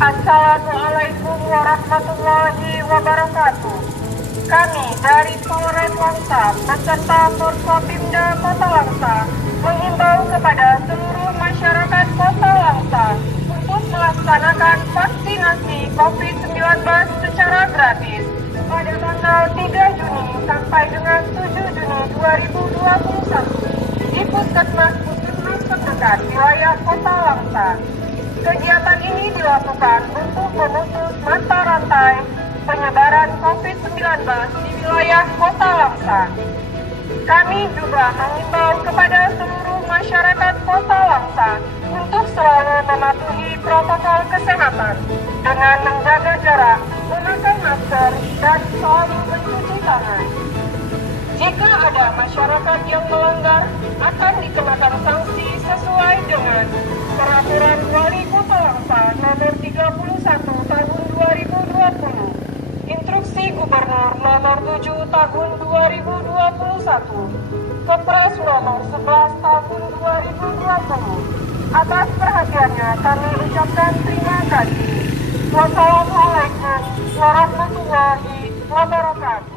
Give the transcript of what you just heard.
Assalamualaikum warahmatullahi wabarakatuh. Kami dari Polres Langsa beserta Forkopimda Kota Langsa menghimbau kepada seluruh masyarakat Kota Langsa untuk melaksanakan vaksinasi COVID-19 secara gratis pada tanggal 3 Juni sampai dengan 7 Juni 2021 di Puskesmas terdekat wilayah Kota Langsa. Kegiatan ini dilakukan untuk memutus mata rantai penyebaran COVID-19 di wilayah Kota Langsa. Kami juga mengimbau kepada seluruh masyarakat Kota Langsa untuk selalu mematuhi protokol kesehatan dengan menjaga jarak, memakai masker, dan selalu mencuci tangan. Jika ada masyarakat yang melanggar, akan dikenakan sanksi sesuai dengan Peraturan Wali Kota Langsa Nomor 31 Tahun 2020, Instruksi Gubernur Nomor 7 Tahun 2021, Kepres Nomor 11 Tahun 2020. Atas perhatiannya kami ucapkan terima kasih. Wassalamualaikum warahmatullahi wabarakatuh.